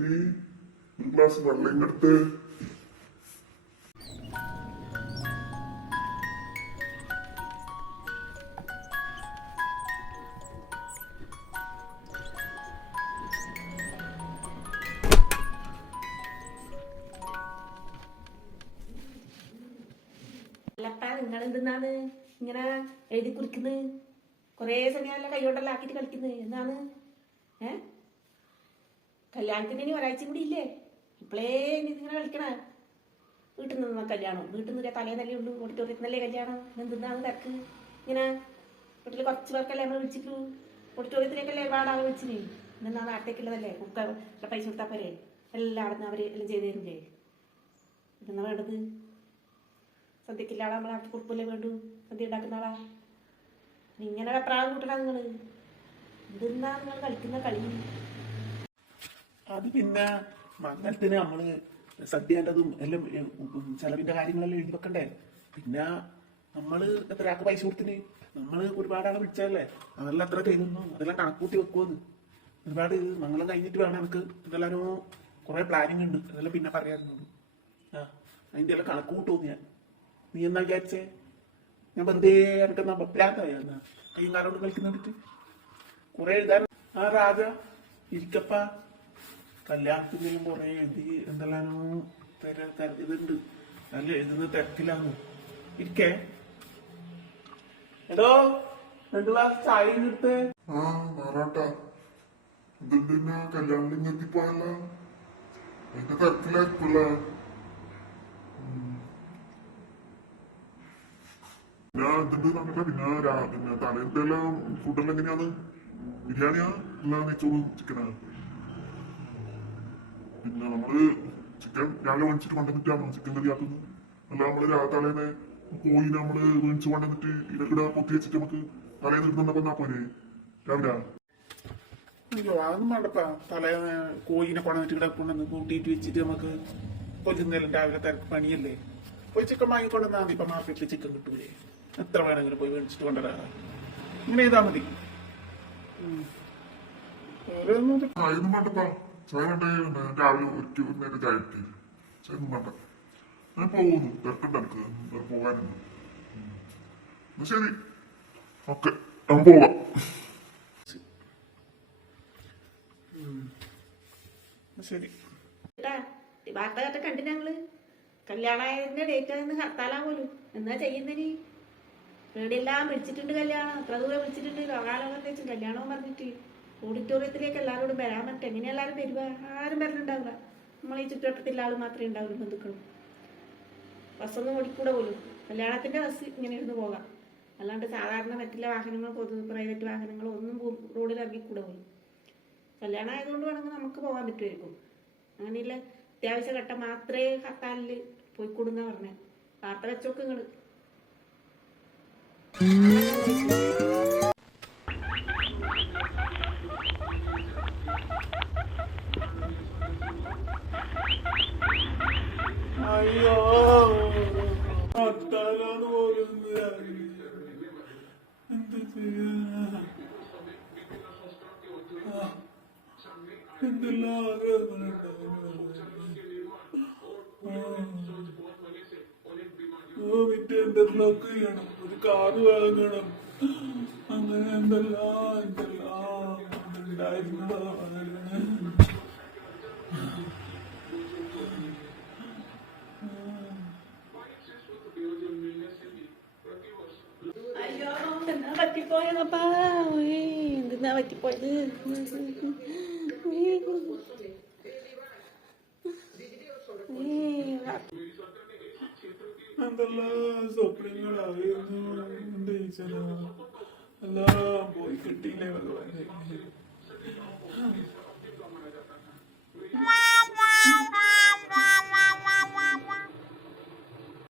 ഒരു ഗ്ലാസ് വെള്ളം എടുത്ത്. അല്ലപ്പാ നിങ്ങൾ എന്തെന്നാണ് ഇങ്ങനെ എഴുതി കുറിക്കുന്നത്? കുറേ സമയമല്ല കൈയോട്ടെല്ലാം ആക്കിയിട്ട് കളിക്കുന്നത് എന്നാണ്? കല്യാണത്തിന് ഇനി ഒരാഴ്ച കൂടി ഇല്ലേ? ഇപ്പോഴേ ഇങ്ങനെ കളിക്കണ? വീട്ടിൽ നിന്ന കല്യാണം, വീട്ടിൽ നിന്ന് തലേന്നല്ലേ ഉള്ളൂ, ഓഡിറ്റോറിയത്തിനല്ലേ കല്യാണം. എന്തെന്നാണ് തിരക്ക്? ഇങ്ങനെ വീട്ടിൽ കുറച്ച് പേർക്കല്ലേ നമ്മൾ വിളിച്ചിട്ടു, ഓഡിറ്റോറിയത്തിലേക്കല്ലേ ഒരുപാട് ആൾ വിളിച്ചിന്. എന്നാ നാട്ടിലേക്കുള്ളതല്ലേ, കുക്ക പൈസ കൊടുത്താൽ പോരെ? എല്ലാം അവിടെ നിന്ന് അവർ എല്ലാം ചെയ്ത് തരില്ലേ? ഇതെന്നാ വേണ്ടത്? സദ്യക്കില്ല ആളെ നമ്മളാക്കി കൊടുക്കല്ലേ വേണ്ടു? സദ്യ ഉണ്ടാക്കുന്ന ആളാ ഇങ്ങനെ പ്രായം കൂട്ടണ നിങ്ങള്? എന്തെന്നാ നിങ്ങൾ കളിക്കുന്ന കളി? അത് പിന്നെ മംഗലത്തിന് നമ്മള് സദ്യൻ്റെതും എല്ലാം ചെലവിന്റെ കാര്യങ്ങളെല്ലാം എഴുതി വെക്കണ്ടേ? പിന്നെ നമ്മള് എത്ര ആൾക്ക് പൈസ കൊടുത്തിന്? നമ്മള് ഒരുപാട് ആളെ വിളിച്ചതല്ലേ, അതെല്ലാം എത്ര തരുന്നു അതെല്ലാം കണക്കൂട്ടി വെക്കുമെന്ന്. ഒരുപാട് മംഗലം കഴിഞ്ഞിട്ട് വേണം എനിക്ക് ഇതെല്ലാരും കുറെ പ്ലാനിങ് ഉണ്ട്, അതെല്ലാം പിന്നെ പറയാറുണ്ട്. അതിന്റെ എല്ലാം കണക്ക് കൂട്ടുമെന്ന് ഞാൻ. നീ എന്നാ വിചാരിച്ചേ? ഞാൻ വെറുതെ എനിക്കെന്നാ ഭ്രാന്തായ കൈയും കാലോണ്ട് കളിക്കുന്നിട്ട് കുറെ എഴുതാൻ. ആ രാജ ഇരിക്കപ്പ, കല്യാണത്തിനും കുറെ എഴുതി എന്തെല്ലാനോ ഇതുണ്ട്, നല്ല എഴുതുന്ന തിരക്കിലാന്ന്. ഇരിക്കേ. എടോ 2 ഗ്ലാസ് ചായ എടുത്തേ. ആ നാറാട്ടാ, എന്തുണ്ട് കല്യാണത്തിന് എത്തിപ്പോയല്ല? അതിന്റെ തിരക്കിലായിരിക്കുമല്ലേ? പിന്നെ എന്തുണ്ട് പറഞ്ഞില്ല. പിന്നെ തലേന്നത്തെ എല്ലാം ഫുഡെല്ലാം എങ്ങനെയാണ്? ബിരിയാണിയാ അല്ല നെയ്ച്ചോറും ചിക്കനാ? പിന്നെ നമ്മള് ചിക്കൻ രാവിലെ മേടിച്ചിട്ട് കൊണ്ടുവന്നിട്ടാണോ ചിക്കൻ കറി ആക്കുന്നത്? അല്ല നമ്മള് തലേന്ന് കോഴി നമ്മള് മേടിച്ച് കൊണ്ടുവന്നിട്ട് ഇടക്കിടെ പൊത്തി വെച്ചിട്ട് നമുക്ക് തലേന്ന് ഇടുന്നപ്പോ എന്നാ പോരെ രാവിലെ? അയ്യോ അതൊന്നും വേണ്ടപ്പാ. തലേന്ന് കോഴിനെ കൊണ്ടുവന്നിട്ട് ഇവിടെ കൊണ്ടുവന്ന് കൂട്ടിയിട്ട് വെച്ചിട്ട് നമുക്ക് കൊല്ലുന്നേലും രാവിലെ തിരക്ക് പണിയല്ലേ. പോയി ചിക്കൻ വാങ്ങിക്കൊണ്ടുവന്നാ മതി. ഇപ്പൊ മാർക്കറ്റിൽ ചിക്കൻ കിട്ടൂലേ, എത്ര വേണമെങ്കിലും പോയി മേടിച്ചിട്ട് കൊണ്ടുവരാ. ഇങ്ങനെ ചെയ്താ മതി. ചായയൊന്നും വേണ്ടപ്പാ. ചായ വേണ്ടേ? രാവിലെ ഒരു നേരം ചായ ഇട്ട് ചായയൊന്നും വേണ്ട. ഞാൻ പോകുന്നു, തിരക്കുണ്ട് എനിക്ക് പോകാനുണ്ട്. എന്നാ ശരി, ഓക്കെ ഞാൻ പോകാം. ശരി. വാർത്ത കേട്ട കണ്ടിന് ഞങ്ങള്. കല്യാണത്തിന്റെ ഡേറ്റ് ആയിരുന്നു ഹർത്താലാ പോലും. എന്നാ ചെയ്യുന്നതിന്? എവിടെയെല്ലാം വിളിച്ചിട്ടുണ്ട് കല്യാണം, എത്ര ദൂരെ വിളിച്ചിട്ടുണ്ട്. ലോകാലോകം വെച്ചും കല്യാണവും പറഞ്ഞിട്ട് ഓഡിറ്റോറിയത്തിലേക്ക് എല്ലാവരോടും വരാൻ പറ്റും. എങ്ങനെ എല്ലാവരും വരുക? ആരും വരലുണ്ടാവില്ല. നമ്മൾ ഈ ചുറ്റുവട്ടത്തിലുള്ള ആൾ മാത്രമേ ഉണ്ടാവുള്ളൂ, ബന്ധുക്കളും. ബസ്സൊന്നും ഓടിക്കൂടെ പോലും. കല്യാണത്തിന്റെ ബസ് ഇങ്ങനെ ഇരുന്ന് പോകാം, അല്ലാണ്ട് സാധാരണ മറ്റുള്ള വാഹനങ്ങൾ, പ്രൈവറ്റ് വാഹനങ്ങളോ ഒന്നും റോഡിൽ ഇറങ്ങിക്കൂടെ പോലും. കല്യാണം ആയതുകൊണ്ട് വേണമെങ്കിൽ നമുക്ക് പോകാൻ പറ്റുമായിരിക്കും. അങ്ങനെയുള്ള അത്യാവശ്യ ഘട്ടം മാത്രമേ ഹർത്താലിൽ പോയിക്കൂടുന്ന പറഞ്ഞ വാർത്ത വെച്ചോക്ക് നിങ്ങള്. അയ്യോ ഹർത്താലാന്ന് പോലും എന്താ ചെയ്യാ? എന്തെല്ലാം ഇന്റർലോക്ക് ചെയ്യണം, ഒരു കാറ് വാങ്ങണം, അങ്ങനെ എന്തെല്ലാം ഉണ്ടായിരുന്നതാണ്. അയ്യോ എന്നാ പറ്റിപ്പോയതപ്പാ, എന്തെന്നാ പറ്റിപ്പോയത്? എന്തെല്ലാം സ്വപ്നങ്ങളായിരുന്നു എന്റെ ഈശ്വര, എല്ലാം പോയി കിട്ടിയില്ലേ ഭഗവാൻ.